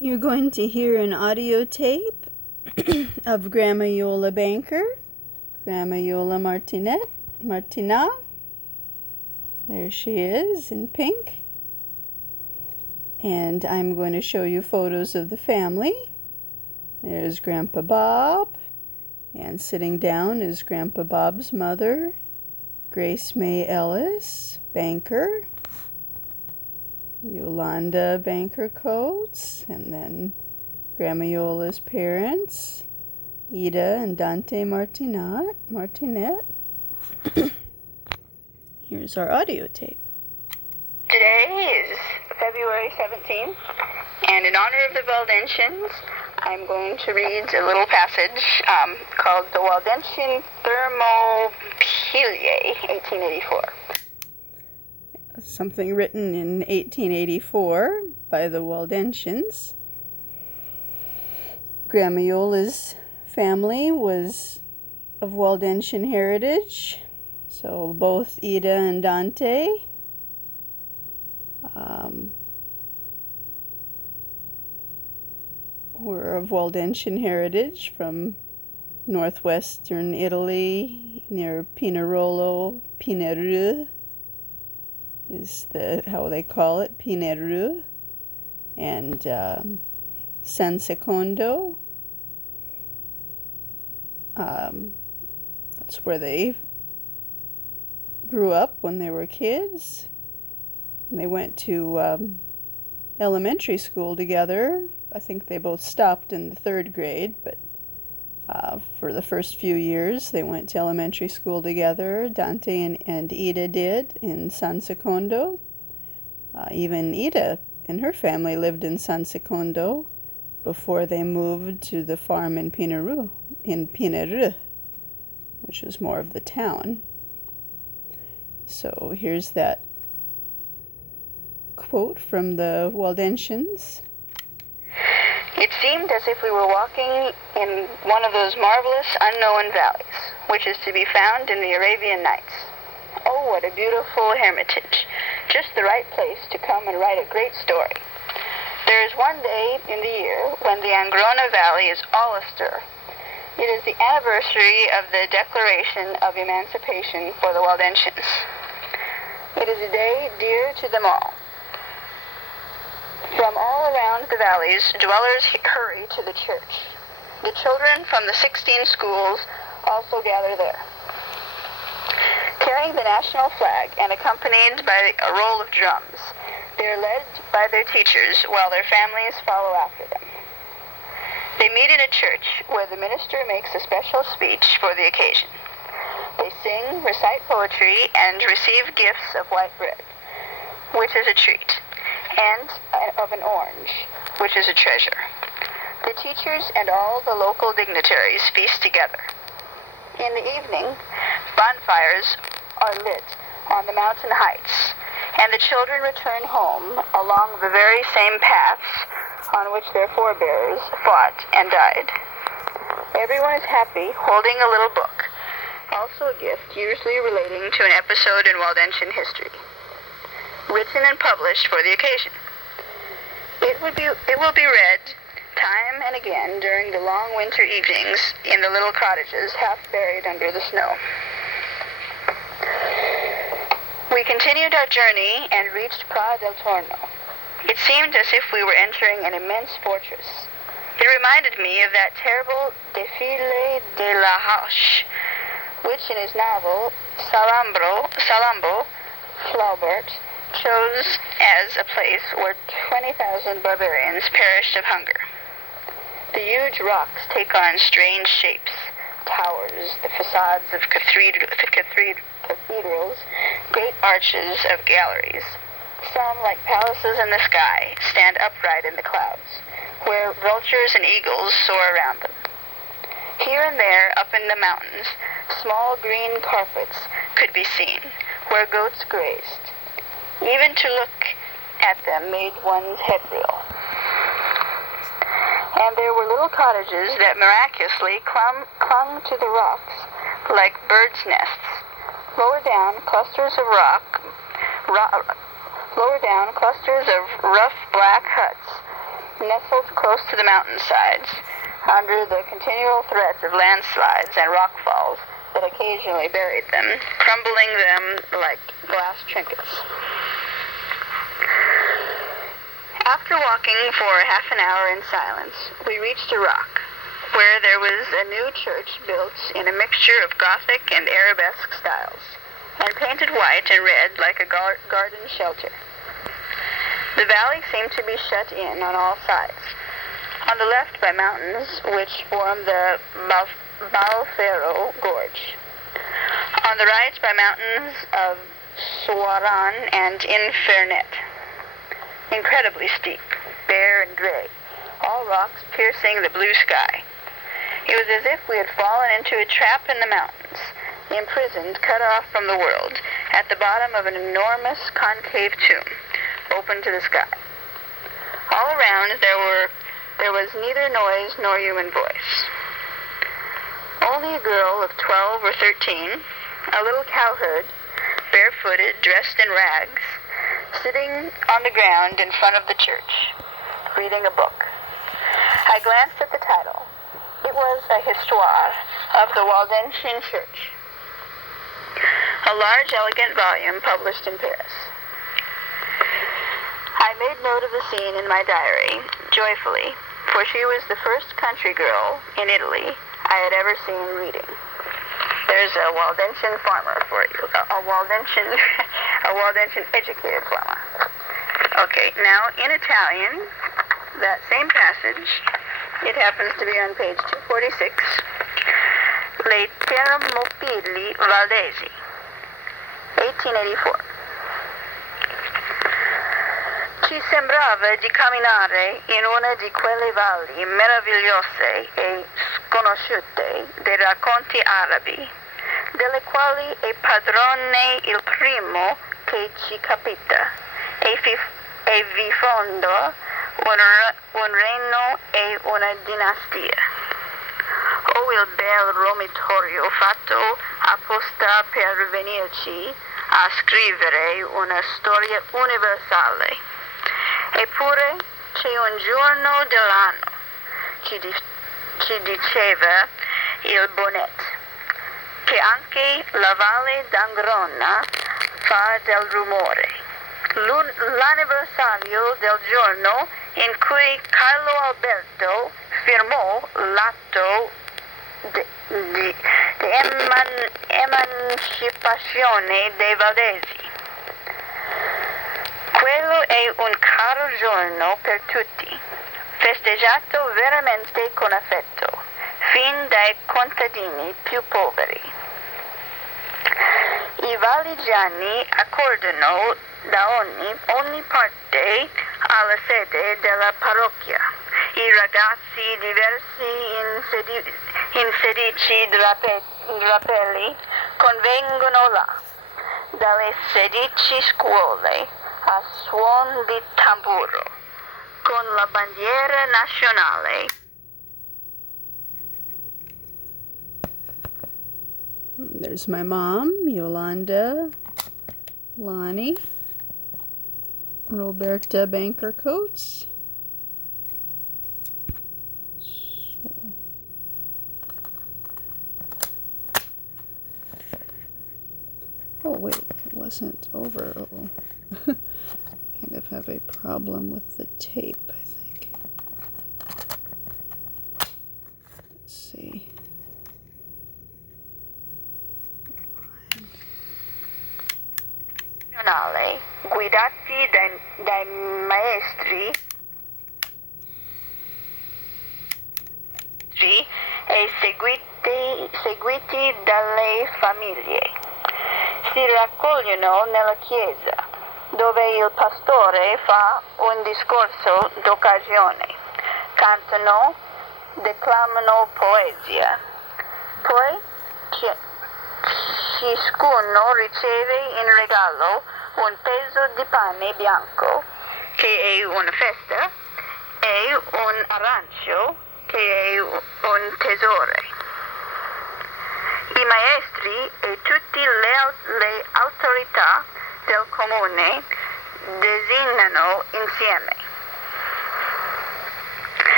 You're going to hear an audio tape of Grandma Iole Banker, Grandma Iole Martinat. There she is in pink. And I'm going to show you photos of the family. There's Grandpa Bob, and sitting down is Grandpa Bob's mother, Grace May Ellis Banker, Yolanda Banker Coates, and then Grandma Iole's parents, Ida and Dante Martinat. Here's our audio tape. Today is February 17th, and in honor of the Waldensians, I'm going to read a little passage called the Waldensian Thermopylae, 1884. Something written in 1884 by the Waldensians. Grandma Iole's family was of Waldensian heritage, so both Ida and Dante were of Waldensian heritage from northwestern Italy near Pinerolo. Pinerolo is how they call it, Pinerolo, and San Secondo. That's where they grew up when they were kids. And they went to elementary school together. I think they both stopped in the third grade, but for the first few years they went to elementary school together. Dante and Ida did in San Secondo. Even Ida and her family lived in San Secondo before they moved to the farm in Pinerolo, which was more of the town. So here's that quote from the Waldensians. It seemed as if we were walking in one of those marvelous unknown valleys, which is to be found in the Arabian Nights. Oh, what a beautiful hermitage. Just the right place to come and write a great story. There is one day in the year when the Angrona Valley is all astir. It is the anniversary of the Declaration of Emancipation for the Waldensians. It is a day dear to them all. From all around the valleys, dwellers hurry to the church. The children from the 16 schools also gather there. Carrying the national flag and accompanied by a roll of drums, they are led by their teachers while their families follow after them. They meet in a church where the minister makes a special speech for the occasion. They sing, recite poetry, and receive gifts of white bread, which is a treat, and of an orange, which is a treasure. The teachers and all the local dignitaries feast together. In the evening, bonfires are lit on the mountain heights, and the children return home along the very same paths on which their forebears fought and died. Everyone is happy, holding a little book, also a gift usually relating to an episode in Waldensian history, written and published for the occasion. It will be read time and again during the long winter evenings in the little cottages half buried under the snow. We continued our journey and reached Pra del Torno. It seemed as if we were entering an immense fortress. It reminded me of that terrible Défilé de la Hache, which in his novel Salambo, Flaubert chose as a place where 20,000 barbarians perished of hunger. The huge rocks take on strange shapes, towers, the facades of cathedrals, great arches of galleries. Some, like palaces in the sky, stand upright in the clouds, where vultures and eagles soar around them. Here and there, up in the mountains, small green carpets could be seen, where goats grazed. Even to look at them made one's head reel. And there were little cottages that miraculously clung to the rocks like birds' nests. Lower down, clusters of rough black huts nestled close to the mountainsides, under the continual threats of landslides and rockfalls that occasionally buried them, crumbling them like glass trinkets. After walking for half an hour in silence, we reached a rock, where there was a new church built in a mixture of Gothic and Arabesque styles, and painted white and red like a garden shelter. The valley seemed to be shut in on all sides. On the left by mountains, which form the Balfero Gorge. On the right by mountains of Soaran and Infernet. Incredibly steep, bare and gray, all rocks piercing the blue sky. It was as if we had fallen into a trap in the mountains, imprisoned, cut off from the world, at the bottom of an enormous concave tomb, open to the sky. All around there was neither noise nor human voice. Only a girl of 12 or 13, a little cowherd, barefooted, dressed in rags, sitting on the ground in front of the church, reading a book. I glanced at the title. It was a histoire of the Waldensian Church, a large, elegant volume published in Paris. I made note of the scene in my diary, joyfully, for she was the first country girl in Italy I had ever seen reading. There's a Waldensian farmer for you, a Waldensian educated farmer. Okay, now in Italian, that same passage, it happens to be on page 246, Le Termopili Valdesi, 1884. Ci sembrava di camminare in una di quelle valli meravigliose e sconosciute dei racconti arabi, delle quali è padrone il primo che ci capita, e vi fonda un regno e una dinastia. O il bel romitorio fatto apposta per venirci a scrivere una storia universale. Eppure c'è un giorno dell'anno, ci diceva il Bonnet, che anche la Valle d'Angrona fa del rumore. L'anniversario del giorno in cui Carlo Alberto firmò l'atto di emancipazione dei Valdesi. Quello è un caro giorno per tutti, festeggiato veramente con affetto, fin dai contadini più poveri. I valligiani accordano da ogni parte alla sede della parrocchia. I ragazzi diversi in sedici drappelli convengono là, dalle 16 scuole a suon di tamburo, con la bandiera nazionale. There's my mom, Yolanda, Lonnie, Roberta Banker Coates. Oh wait, it wasn't over. Oh. Kind of have a problem with the tape, I think. Let's see. Guidati dai maestri e seguiti dalle famiglie. Si raccogliano nella chiesa, dove il pastore fa un discorso d'occasione, cantano, declamano poesia. Poi ciascuno riceve in regalo un peso di pane bianco, che è una festa, e un arancio, che è un tesoro. I maestri e tutte le autorità del comune designano insieme.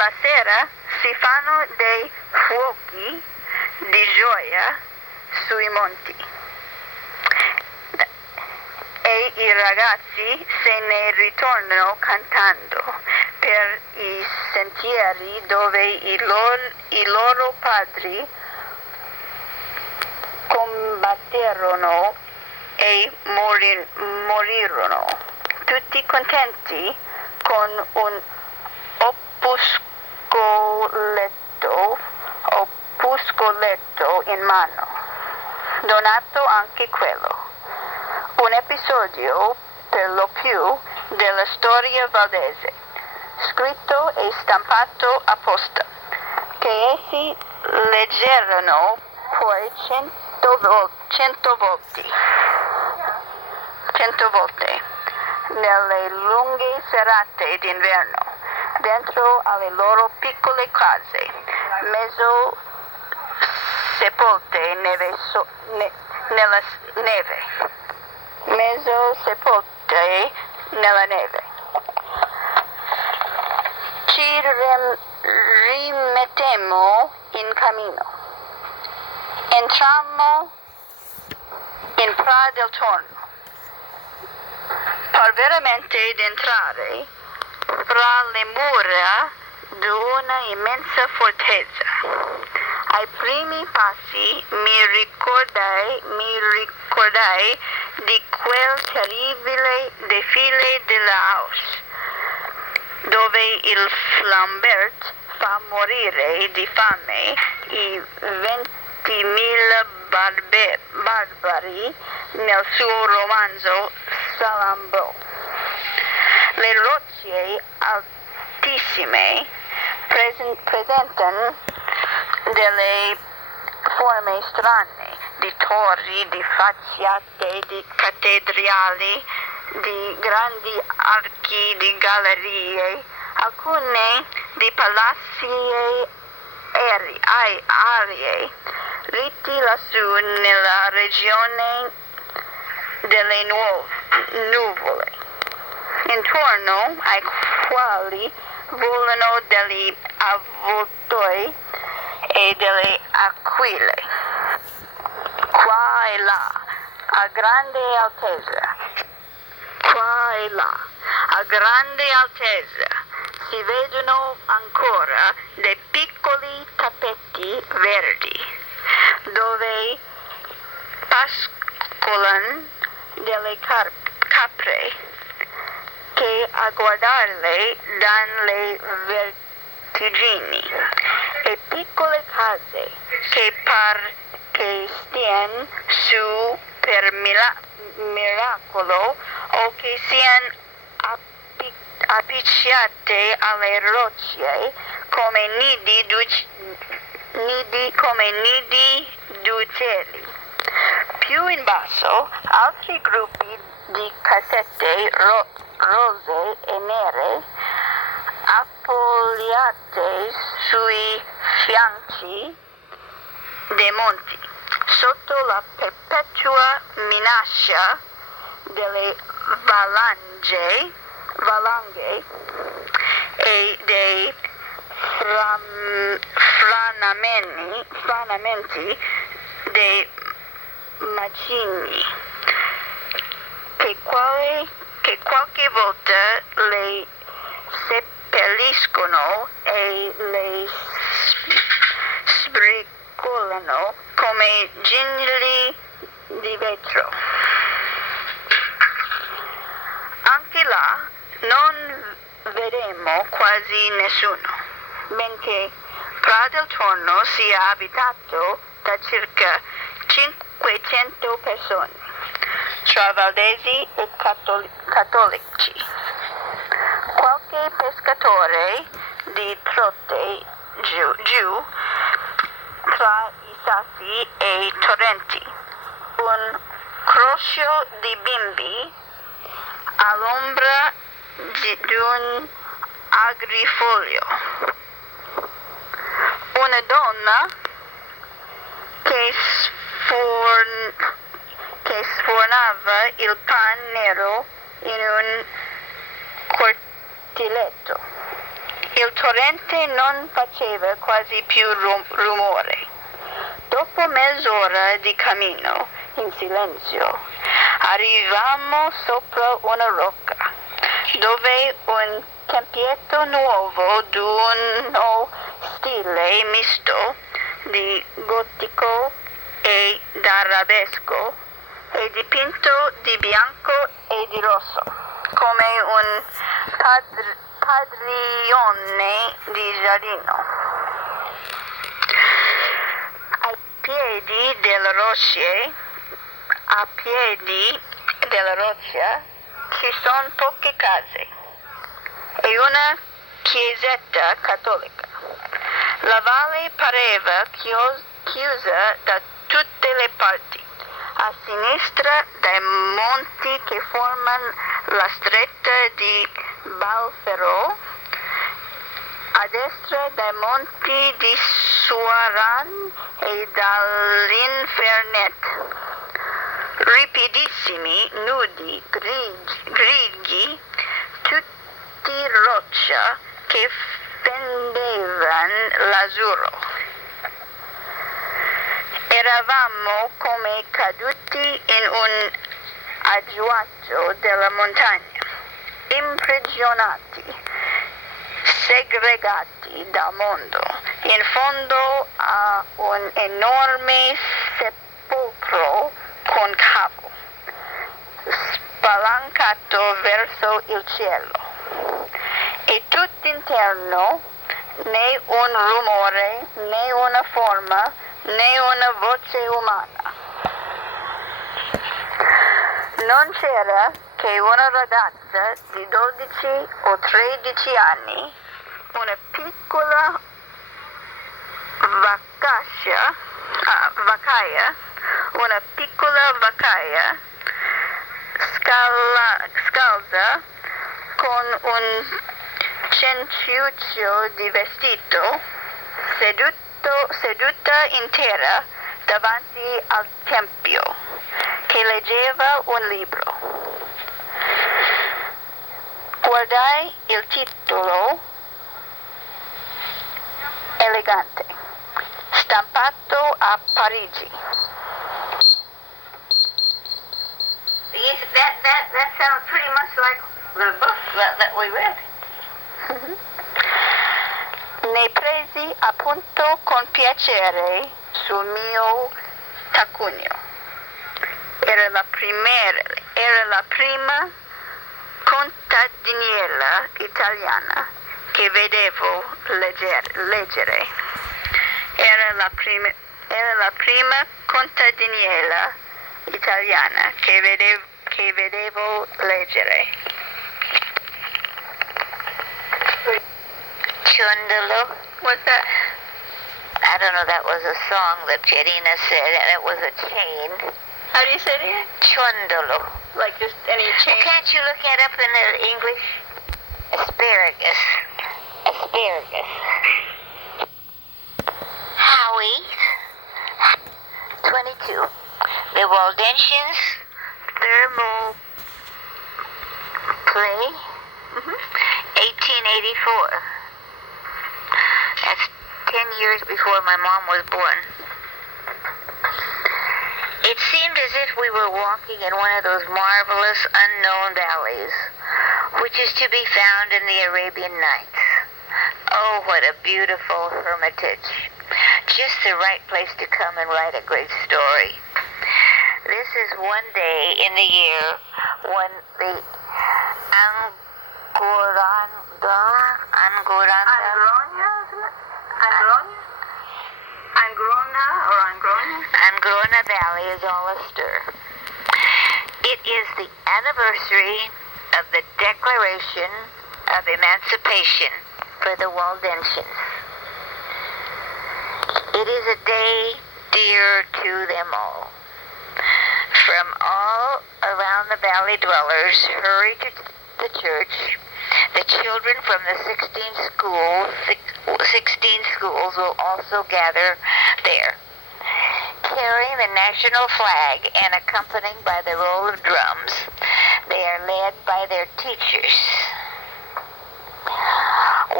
la sera si fanno dei fuochi di gioia sui monti e i ragazzi se ne ritornano cantando per i sentieri dove i loro padri combatterono e morirono, tutti contenti con un opuscoletto in mano, donato anche quello. Un episodio per lo più della storia valdese, scritto e stampato apposta, che essi leggerono poi 100 volte nelle lunghe serate d'inverno, dentro alle loro piccole case, mezzo sepolte nella neve. Ci rimettemmo in cammino. Entrammo in Pra del Torno. Par veramente d'entrare fra le mura di una immensa fortezza. Ai primi passi mi ricordai di quel terribile defile della House, dove il Flambert fa morire di fame i 20.000 barbari nel suo romanzo Salambro. Le rocce altissime presentano delle forme strane, di torri, di facciate, di cattedrali, di grandi archi, di gallerie, alcune di palazzi aerei, ritti lassù nella regione delle nuvole, intorno ai quali volano degli avvoltoi e delle aquile. Qua e là, a grande altezza, si vedono ancora dei piccoli tappeti verdi, dove pascolano delle capre, che a guardarle danno le vertigini, e piccole case che par che stiano su per miracolo o che siano appicciate alle rocce come nidi d'uccelli. Più in basso altri gruppi di casette rose e nere appogliate sui fianchi dei monti, sotto la perpetua minaccia delle valanghe e dei franamenti dei macigni, che qualche volta le seppelliscono e le sbricolano come gingilli di vetro. Anche là non vedremo quasi nessuno, benché Pra del Torno sia abitato da circa 500 persone, tra valdesi e cattolici. Qualche pescatore di trote giù tra i sassi e i torrenti, un crocchio di bimbi all'ombra di un agrifoglio, una donna che sfornava il pan nero in un cortiletto, Il torrente non faceva quasi più rumore. Dopo mezz'ora di cammino, in silenzio, arrivammo sopra una rocca, dove un tempietto nuovo d'uno stile misto di gotico e d'arabesco è dipinto di bianco e di rosso, come un padrione di giardino. A piedi della roccia ci sono poche case e una chiesetta cattolica. La valle pareva chiusa da tutte le parti. A sinistra dai monti che formano la stretta di Balfero, a destra dai monti di Suaran e dall'Infernet. Ripidissimi, nudi, grigi, tutti roccia che fendevano l'azzurro. Eravamo come caduti in un agguato della montagna, imprigionati, segregati dal mondo, in fondo a un enorme sepolcro concavo, spalancato verso il cielo. E tutt'interno né un rumore, né una forma, né una voce umana. Non c'era che una ragazza di 12 o 13 anni, una piccola vaccaia scalza con un cenciuccio di vestito, seduta intera davanti al tempio, che leggeva un libro. Guardai il titolo elegante, stampato a Parigi. Yes, that sounds pretty much like the book that we read. Ne presi appunto con piacere sul mio taccuino. Era la prima contadiniera italiana che vedevo leggere. Era la prima contadiniera italiana che vedevo leggere. Ciondolo. What's that? I don't know, that was a song that Pierina said, and it was a chain. How do you say it again? Ciondolo. Like just any chain? Well, can't you look that up in the English? Asparagus. Asparagus. Howie. 22. The Waldensians. Thermal play. 1884. That's 10 years before my mom was born. It seemed as if we were walking in one of those marvelous unknown valleys, which is to be found in the Arabian Nights. Oh, what a beautiful hermitage. Just the right place to come and write a great story. This is one day in the year when the Angrona Valley is all astir. It is the anniversary of the Declaration of Emancipation for the Waldensians. It is a day dear to them all. From all around the valley dwellers hurry to the church. The children from the 16 schools will also gather there. Carrying the national flag and accompanied by the roll of drums, they are led by their teachers.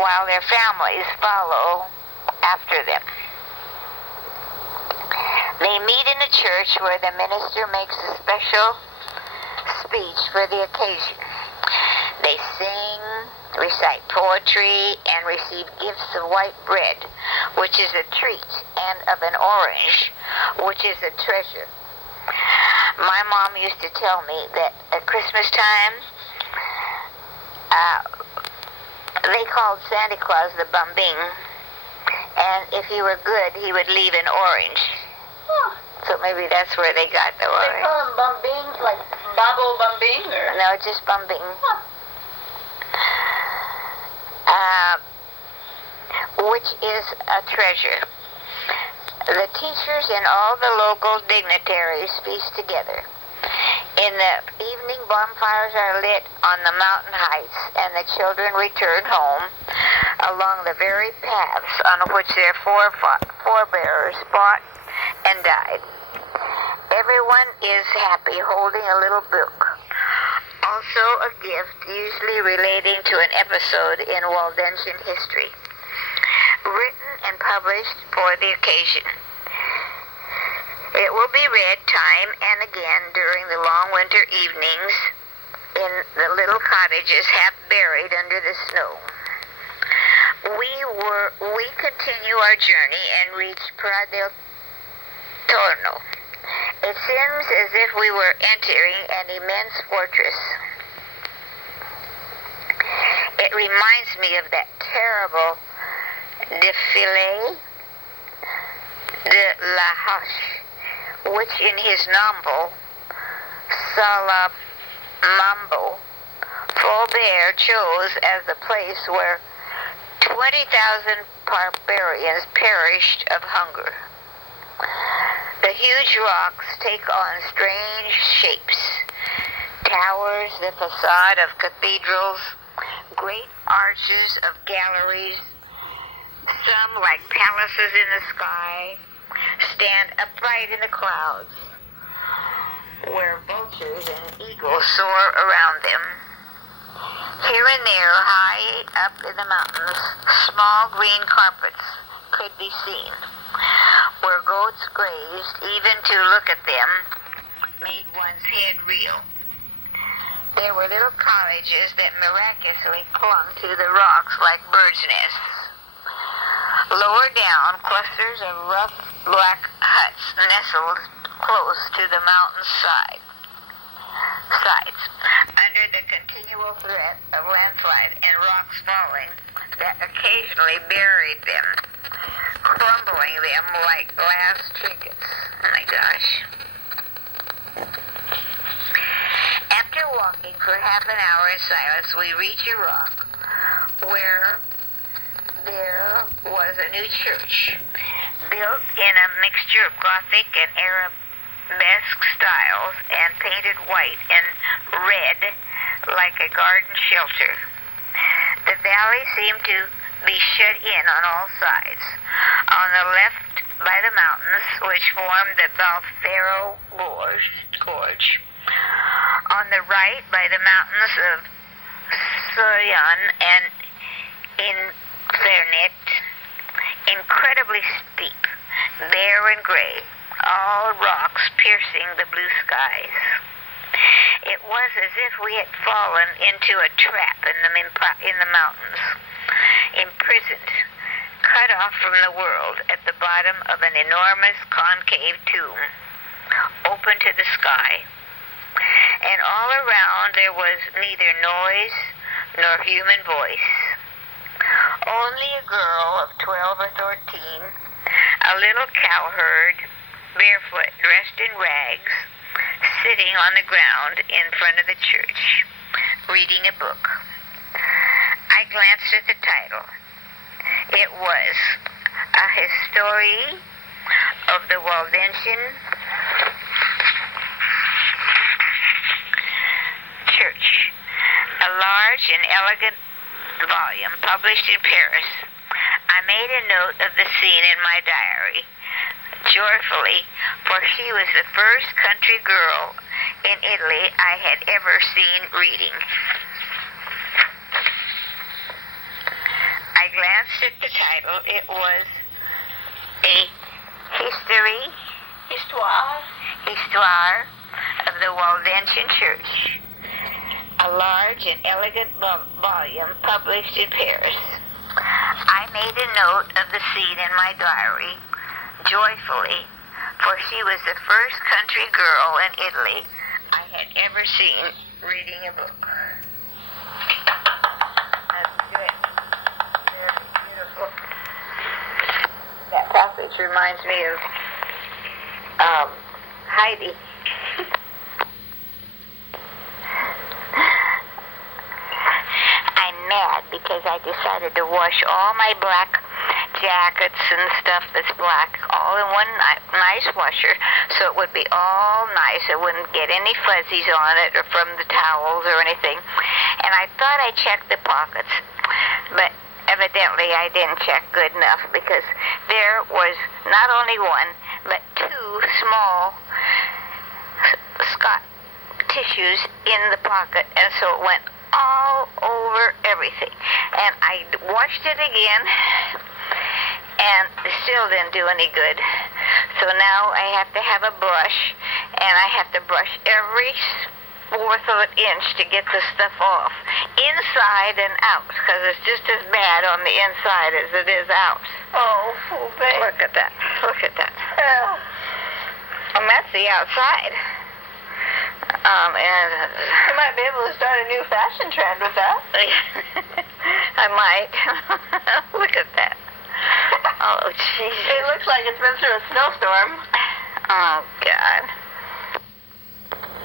while their families follow after them. They meet in a church where the minister makes a special speech for the occasion. They sing, recite poetry, and receive gifts of white bread, which is a treat, and of an orange, which is a treasure. My mom used to tell me that at Christmas time, they called Santa Claus the Bumbing, and if he were good, he would leave an orange. Huh. So maybe that's where they got the They orange. call him Bumbing, like Babo Bumbing, or? No, just Bumbing. Huh. Which is a treasure. The teachers and all the local dignitaries feast together. In the evening, bonfires are lit on the mountain heights, and the children return home along the very paths on which their forebears fought and died. Everyone is happy, holding a little book. Also a gift, usually relating to an episode in Waldensian history, written and published for the occasion. It will be read time and again during the long winter evenings in the little cottages half buried under the snow. We continue our journey and reach Pra del Torno. It seems as if we were entering an immense fortress. It reminds me of that terrible Défilé de la Hache, which in his novel Salamambo, Flaubert chose as the place where 20,000 barbarians perished of hunger. The huge rocks take on strange shapes. Towers, the facade of cathedrals, great arches of galleries, some like palaces in the sky, stand upright in the clouds, where vultures and eagles soar around them. Here and there, high up in the mountains, small green carpets could be seen, where goats grazed. Even to look at them made one's head reel. There were little cottages that miraculously clung to the rocks like birds' nests. Lower down, clusters of rough black huts nestled close to the mountain's sides, under the continual threat of landslide and rocks falling that occasionally buried them, crumbling them like glass trinkets. Oh my gosh. After walking for half an hour in silence, we reach a rock where there was a new church, built in a mixture of Gothic and Arabesque styles and painted white and red like a garden shelter. The valley seemed to be shut in on all sides. On the left by the mountains, which formed the Balfero Gorge. On the right by the mountains of Soyan and Infernet, incredibly steep, bare and gray, all rocks piercing the blue skies. It was as if we had fallen into a trap in the mountains, imprisoned, cut off from the world at the bottom of an enormous concave tomb, open to the sky. And all around there was neither noise nor human voice. Only a girl of 12 or 13, a little cowherd, barefoot, dressed in rags, sitting on the ground in front of the church, reading a book. I glanced at the title. It was A History of the Waldensian Church, a large and elegant volume published in Paris. I made a note of the scene in my diary, joyfully, for she was the first country girl in Italy I had ever seen reading. I glanced at the title. It was a histoire of the Waldensian Church, a large and elegant volume published in Paris. I made a note of the scene in my diary, joyfully, for she was the first country girl in Italy I had ever seen reading a book. That's good. Very beautiful. That passage reminds me of Heidi. I'm mad because I decided to wash all my black jackets and stuff that's black all in one nice washer, so it would be all nice. It wouldn't get any fuzzies on it or from the towels or anything. And I thought I checked the pockets, but evidently I didn't check good enough, because there was not only one, but two small Scott tissues in the pocket, and so it went all over everything. And I washed it again, and it still didn't do any good. So now I have to have a brush, and I have to brush every fourth of an inch to get the stuff off, inside and out, because it's just as bad on the inside as it is out. Oh, babe. Look at that. Look at that. And that's the outside. And You might be able to start a new fashion trend with that. I might. Look at that. Oh, jeez. It looks like it's been through a snowstorm. Oh, God.